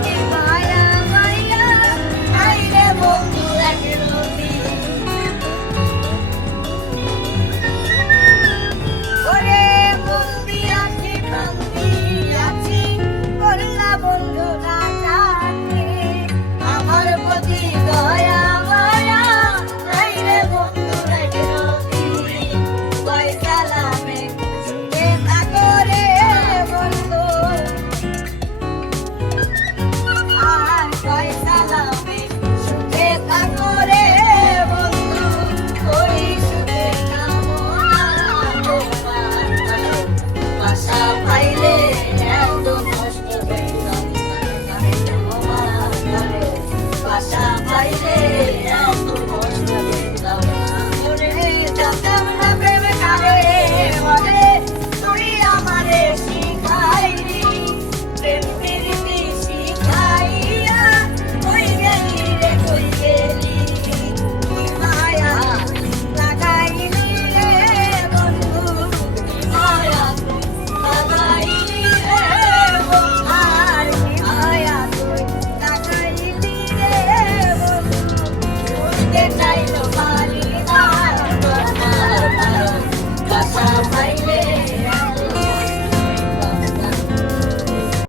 Goodbye. I Bye.